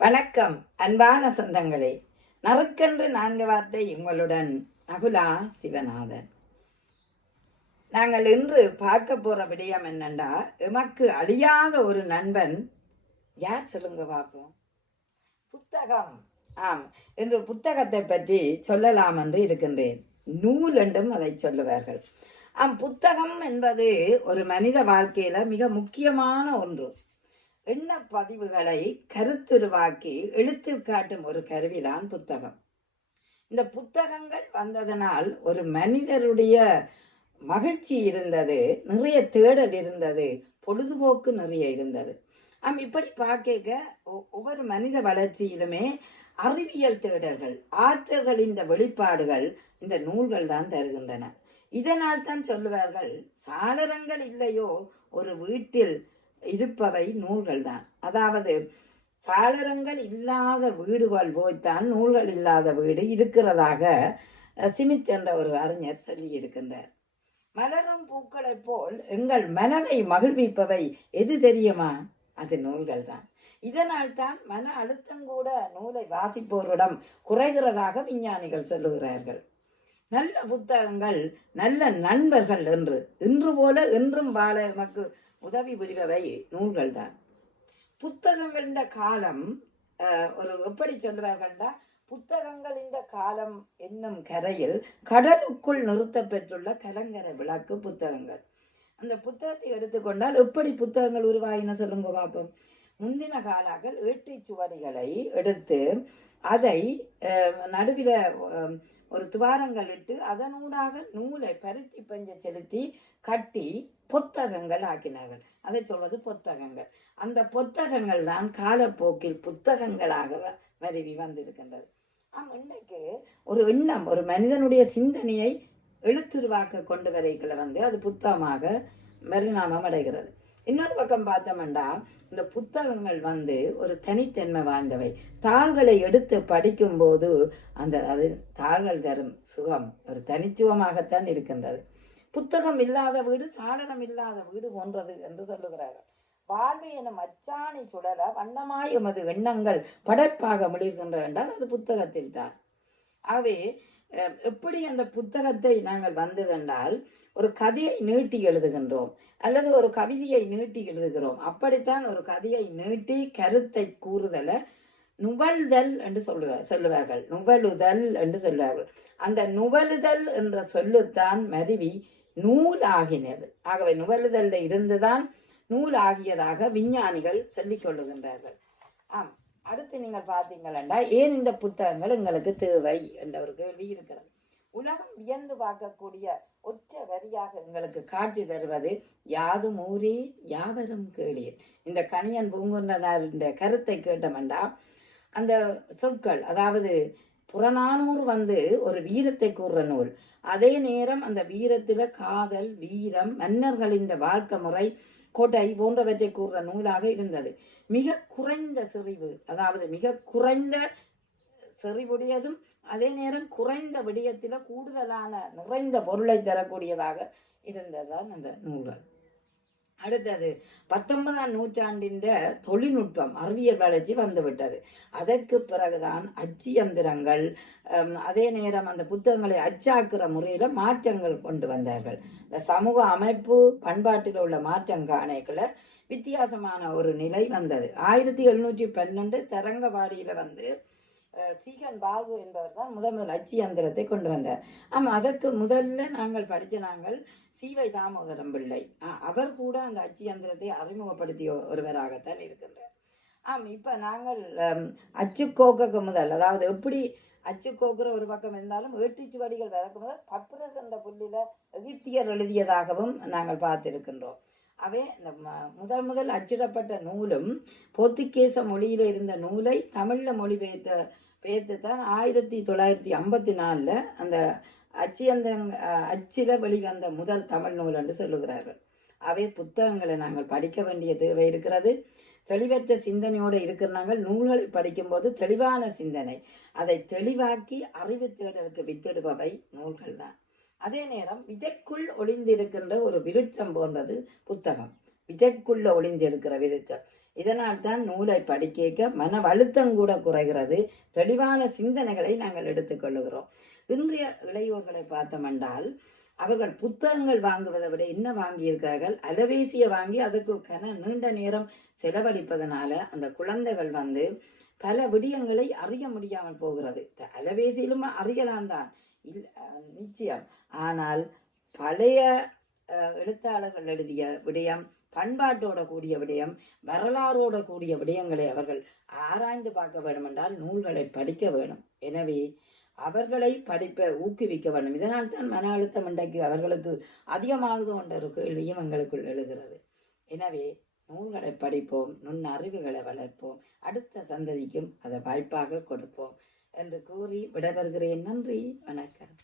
வணக்கம் அன்பான சொந்தங்களே. நறுக்கென்று நான்கு வார்த்தை உங்களுடன் அகுலா சிவநாதன். நாங்கள் இன்று பார்க்க போற விடயம் என்னண்டா எமக்கு அழியாத ஒரு நண்பன் யார் சொல்லுங்க பார்ப்போம். புத்தகம். ஆம் இந்த புத்தகத்தை பற்றி சொல்லலாம் என்று இருக்கின்றேன். நூல் என்றும் அதை சொல்லுவார்கள். ஆம் புத்தகம் என்பது ஒரு மனித வாழ்க்கையில மிக முக்கியமான ஒன்று. எண்ணப்பதிவுகளை கருத்துருவாக்கி எழுத்தில் காட்டும் ஒரு கருவிதான் புத்தகம். இந்த புத்தகங்கள் வந்ததனால் ஒரு மனிதருடைய மகிழ்ச்சி இருந்தது நிறைய தேடல் இருந்தது பொழுதுபோக்கு நிறைய இருந்தது. நாம் இப்படி பார்க்க ஒவ்வொரு மனித வளர்ச்சியிலுமே அறிவியல் தேடல்கள் ஆற்றல்களின் இந்த வெளிப்பாடுகள் இந்த நூல்கள் தான் தருகின்றன. இதனால் தான் சொல்லுவார்கள் சாளரங்கள் இல்லையோ ஒரு வீட்டில் இருப்பவை நூல்கள் தான். அதாவது சாளரங்கள் இல்லாத வீடுகள் போய்த்தான் நூல்கள் இல்லாத வீடு இருக்கிறதாக சிமித் என்ற ஒரு அறிஞர் சொல்லியிருக்கின்றார். மலரும் பூக்களைப் போல் எங்கள் மனதை மகிழ்விப்பவை எது தெரியுமா? அது நூல்கள் தான். இதனால் தான் மன அழுத்தம் கூட நூலை வாசிப்போரிடம் குறைகிறதாக விஞ்ஞானிகள் சொல்லுகிறார்கள். நல்ல புத்தகங்கள் நல்ல நண்பர்கள் என்று இன்று போல என்றும் வாழ எமக்கு உதவி புரிபவை நூல்கள் தான் புத்தகங்களின் காலம் ஒரு எப்படி சொல்லுவார்கள்னா புத்தகங்கள் இந்த காலம் என்னும் கரையில் கடலுக்குள் நிறுத்த பெற்றுள்ள கலங்கரை விளக்கு புத்தகங்கள். அந்த புத்தகத்தை எடுத்துக்கொண்டால் எப்படி புத்தகங்கள் உருவாகின சொல்லுங்க பார்ப்போம் முந்தின காலாக்கள் ஏற்றி சுவடிகளை எடுத்து அதை நடுவில் ஒரு துவாரங்கள் இட்டு அதனூடாக நூலை பருத்தி பஞ்ச செலுத்தி கட்டி புத்தகங்கள் ஆக்கினார்கள். அதை சொல்வது புத்தகங்கள். அந்த புத்தகங்கள் தான் காலப்போக்கில் புத்தகங்களாக வ- மருவி வந்திருக்கின்றது. ஆம் இன்றைக்கு ஒரு எண்ணம் ஒரு மனிதனுடைய சிந்தனையை எழுத்துருவாக்க கொண்டு வரைகளை வந்து அது புத்தகமாக மறுநாமம் அடைகிறது. இன்னொரு பக்கம் பார்த்தோம்னா இந்த புத்தகங்கள் வந்து ஒரு தனித்தன்மை வாய்ந்தவை. தாள்களை எடுத்து படிக்கும்போது அந்த அது தாள்கள் தரும் சுகம் ஒரு தனித்துவமாகத்தான் இருக்கின்றது. புத்தகம் இல்லாத வீடு சாதனம் இல்லாத வீடு போன்றது என்று சொல்லுகிறார்கள். வாழ்வு எனும் அச்சாணி சுடர வண்ணமாய் எமது எண்ணங்கள் படைப்பாக முடிகின்றன என்றால் அது புத்தகத்தில் தான். ஆகவே எப்படி அந்த புத்தகத்தை நாங்கள் வந்ததென்றால் ஒரு கதையை நீட்டி எழுதுகின்றோம் அல்லது ஒரு கவிதையை நீட்டி எழுதுகிறோம். அப்படித்தான் ஒரு கதையை நீட்டி கருத்தை கூறுதலை நுவல்தல் என்று சொல்லுவார் சொல்லுவார்கள். நுவலுதல் என்று சொல்லுவார்கள். அந்த நுவலுதல் என்ற சொல்லுத்தான் மருவி நூல் ஆகினது ஆகவே நுவலுதல்ல இருந்துதான் நூல் ஆகியதாக விஞ்ஞானிகள் சொல்லிக் கொள்ளுகின்றார்கள். ஆம். அடுத்து நீங்கள் பார்த்தீங்களா ஏன் இந்த புத்தகங்கள் எங்களுக்கு தேவை என்ற ஒரு கேள்வி இருக்கிறது. உலகம் வியந்து பார்க்கக்கூடிய ஒற்ற வரியாக எங்களுக்கு காட்சி தருவது யாதும் ஊரே யாவரும் கேளீர். இந்த கணியன் பூங்குன்றனாருடைய கருத்தை கேட்டோம்டா அந்த சொற்கள் அதாவது புறநானூர் வந்து ஒரு வீரத்தை கூறுற நூல். அதே நேரம் அந்த வீரத்தில் காதல் வீரம் மன்னர்களின் வாழ்க்கை முறை கோட்டை போன்றவற்றை கூறுற நூலாக இருந்தது. மிக குறைந்த செறிவு அதாவது மிக குறைந்த செறிவுடையதும் அதே நேரம் குறைந்த விடயத்தில கூடுதலான நிறைந்த பொருளை தரக்கூடியதாக இருந்ததுதான் அந்த நூல்கள். அடுத்தது பத்தொன்பதாம் நூற்றாண்டின் தொழில்நுட்பம் அறிவியல் வளர்ச்சி வந்துவிட்டது. அதற்கு பிறகுதான் அச்சு எந்திரங்கள் அதே நேரம் அந்த புத்தகங்களை அச்சாக்குற முறையில் மாற்றங்கள் கொண்டு வந்தார்கள். இந்த சமூக அமைப்பு பண்பாட்டில் உள்ள மாற்றம் காணைக்குள்ள வித்தியாசமான ஒரு நிலை வந்தது. ஆயிரத்தி எழுநூற்றி பன்னெண்டு தரங்கவாடியில் வந்து சீகன் பாபு என்பவர் தான் முதல் முதல் அச்சு எந்திரத்தை கொண்டு வந்தார். ஆமாம் அதற்கு முதல்ல நாங்கள் படித்த நாங்கள் சீவை தாமோதரம் பிள்ளை. அவர் கூட அந்த அச்சு எந்திரத்தை அறிமுகப்படுத்திய ஒருவராகத்தான் இருக்கின்றார். ஆம் இப்போ நாங்கள் அச்சு அச்சுக்கோக்க முதல் அதாவது எப்படி அச்சுக்கோக்குற ஒரு பக்கம் இருந்தாலும் ஏட்டிச்சுவடிகள் வளர்க்கும் முதல் பப்ரஸ் என்ற புள்ளியில் எகிப்தியர் எழுதியதாகவும் நாங்கள் பார்த்திருக்கின்றோம். அவை இந்த முதல் முதல் அச்சிடப்பட்ட நூலும் போர்த்துகேச மொழியில் இருந்த நூலை தமிழில் மொழிபெயர்த்த பேர்த்து தான் ஆயிரத்தி தொள்ளாயிரத்தி ஐம்பத்தி நாலில் அந்த அச்சியந்திரங் அச்சில வெளிவந்த முதல் தமிழ் நூல் என்று சொல்லுகிறார்கள். அவை புத்தகங்களை நாங்கள் படிக்க வேண்டிய தேவை இருக்கிறது. தெளிவற்ற சிந்தனையோடு இருக்கிற நாங்கள் நூல்களை படிக்கும்போது தெளிவான சிந்தனை அதை தெளிவாக்கி அறிவு தேடலுக்கு வித்திடுபவை நூல்கள் தான் அதே நேரம் விதைக்குள் ஒளிந்திருக்கின்ற ஒரு விருட்சம் போன்றது புத்தகம். விதைக்குள்ள ஒளிஞ்சிருக்கிற விருட்சம் இதனால் தான் நூலை படிக்க மன அழுத்தம் கூட குறைகிறது. தெளிவான சிந்தனைகளை நாங்கள் எடுத்துக்கொள்ளுகிறோம் இன்றைய இளையோர்களை பார்த்தோமென்றால் அவர்கள் புத்தகங்கள் வாங்குவதை விட என்ன வாங்கியிருக்கிறார்கள்? அலவேசியை வாங்கி அதற்குள்கான நீண்ட நேரம் செலவழிப்பதனால அந்த குழந்தைகள் வந்து பல விடயங்களை அறிய முடியாமல் போகிறது. த- அலவேசியிலும் அறியலாம் தான். நிச்சயம். ஆனால் பழைய எழுத்தாளர்கள் எழுதிய விடயம் பண்பாட்டோட கூடிய விடயம் வரலாறோட கூடிய விடயங்களை அவர்கள் ஆராய்ந்து பார்க்க வேண்டும் என்றால் நூல்களை படிக்க வேணும். எனவே அவர்களை படிப்பை ஊக்குவிக்க வேண்டும். இதனால் தான் மன அழுத்தம் இன்றைக்கு அவர்களுக்கு அதிகமாகுது என்ற ஒரு கேள்வியும் எங்களுக்குள் எழுகிறது. எனவே நூல்களை படிப்போம் நுண் அறிவுகளை வளர்ப்போம் அடுத்த சந்ததிக்கும் அதை வாய்ப்பாக கொடுப்போம் என்று கூறி விடைபெறுகிறேன். நன்றி வணக்கம்.